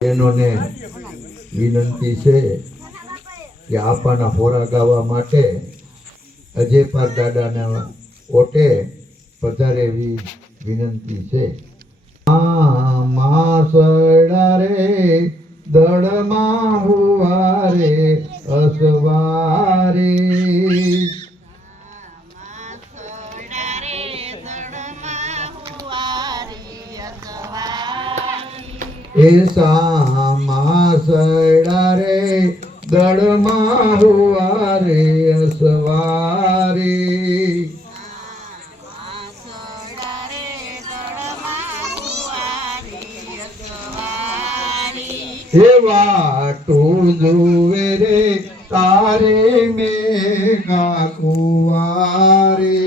બહેનોને વિનંતી છે કે આપાના હોરા ગાવા માટે અજયપાલ દાદાના ઓટે પધારે એવી વિનંતી છે. આ માસડા રે એ સામાસડા રે દળમાં હુવારે અસવારી. હે વાટું જુએ રે તારે મેઘા કુવારે.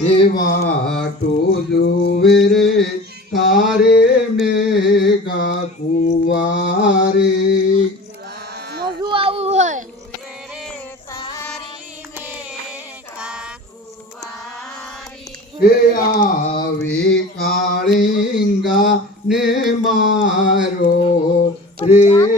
હે તો જુએ રે તારે મેઘા કુવારે. મોઢું આવું હોય. હે આવે કાળિંગા ને મારો રે.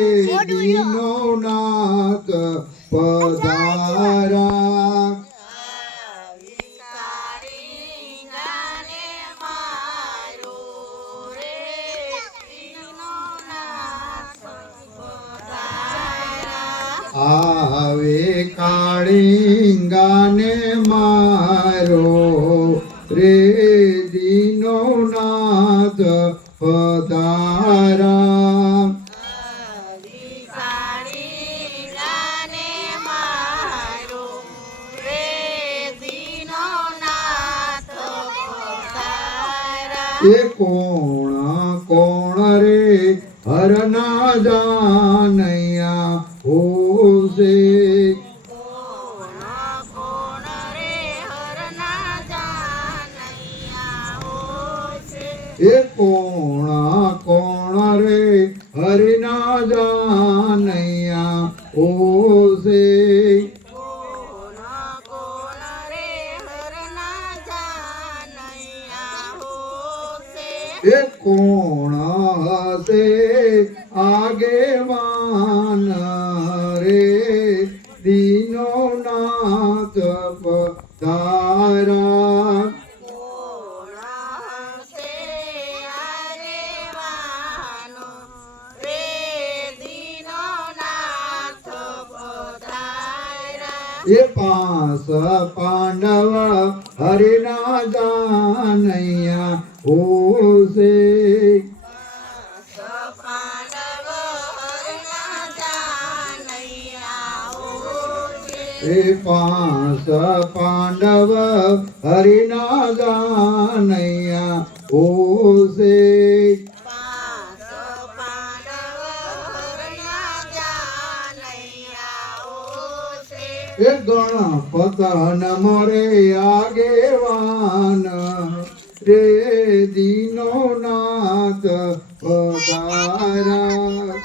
મારો રે દીનો નાથ પધારા. એ કોણ કોણ રે? હરના જાનૈયા એ કોણ કોણ રે? હરિના જાનૈયા હોશે એ કોણ હશે? આગેવાન રે દીનો નાથ પધારા. એ પાસ પાંડવ હરિના જાનૈયા હોશે. એ પાંચ પાંડવ હરિના જાનૈયા એ ગણપત નમરે આગેવાન રે દીનો નાથ પધારા.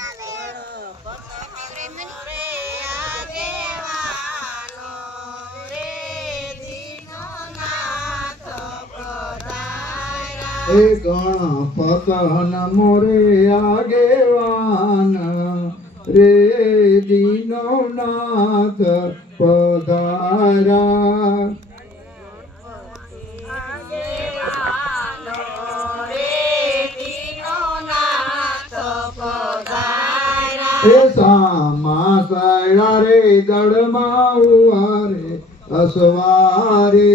એ ગણપત નમરે આગેવાન રે દીનો નાથ પધારા એ સામા સાયડા રે દળમાં ઉવારે અસવારે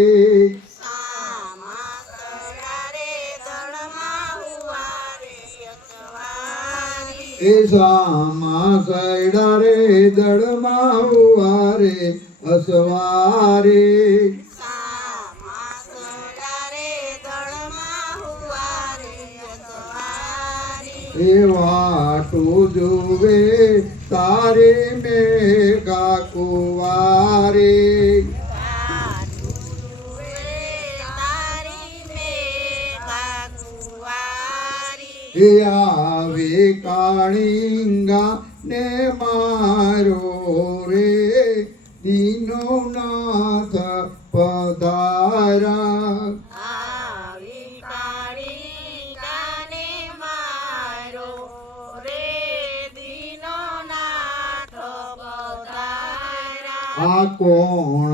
એ સામા સાયડા રે દળમાં ઉવારે અસવારે. એ વાટું જોવે તારે મેઘા કુવારે. એ આવે કાળિંગા ને મારો રે. દીનો નાથ પધા પધારા. આ કોણ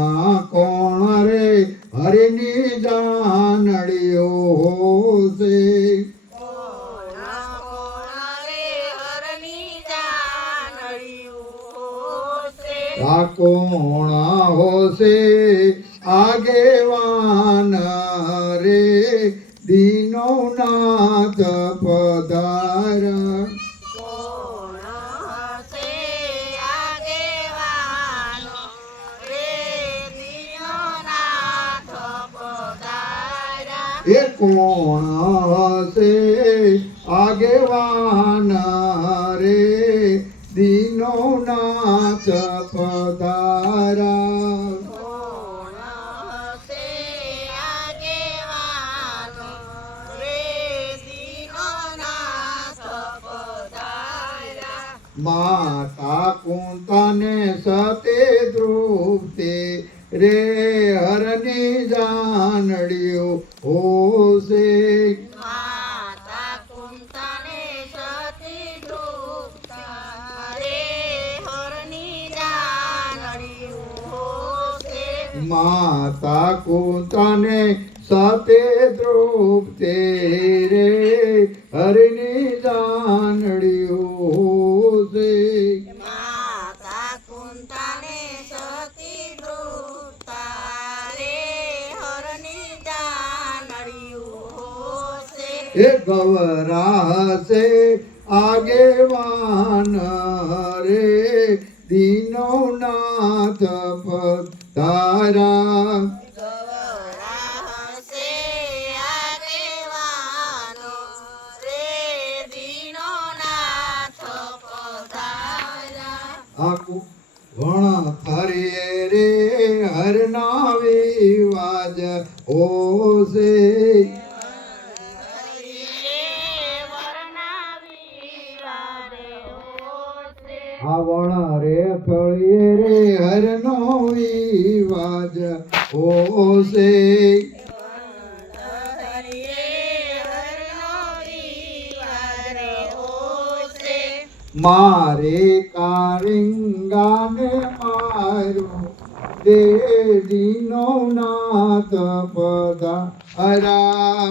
કોણ રે? હરિની જાનડીઓ છે કોણ હોશે? આગેવાન રે દીનો નાથ પધારા. એ કોણ હશે? આગેવાન રે હરની જાનડિયો હોશે. માતા કુંતાને સતે દ્રુપતે રે હરની જાનડિયો એ ગવરાશે આગેવાન રે દીનો નાથ પધારા. ગવરાહશે આગેવાનો રે દીનો નાથ પધારા. આકુ વણ ફરીએ રે હરના વિવાજ ઓસે વિવાજ હોશે. મારે કારિંગાને મારું દીનો નાથ પધારા.